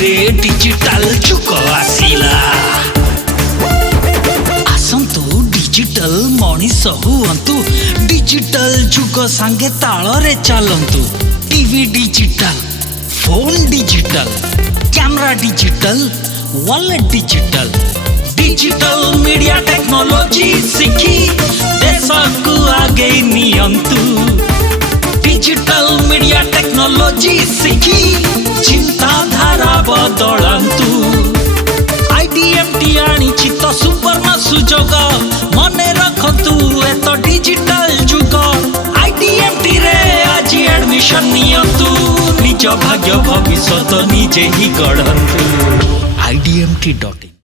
रे डिजिटल जुग आसिला। आसंतु डिजिटल मनीष हुअंतु, डिजिटल जुग सांगे ताଳରେ चलंतु। TV digital, phone digital, camera digital, wallet digital, digital media technology सीखी देश को आगे नियंतु। डिजिटल मीडिया टेक्नोलॉजी सीखी चिंताधारा बदलंतु। आईडीएमटी आनिछि तो सुवर्ण सुजोग, मने रखंतु ए तो डिजिटल जुग। आईडीएमटी रे आज एडमिशन नियंतु, निज भाग्य भविष्य निजे ही गढ़ंतु। IDMT.in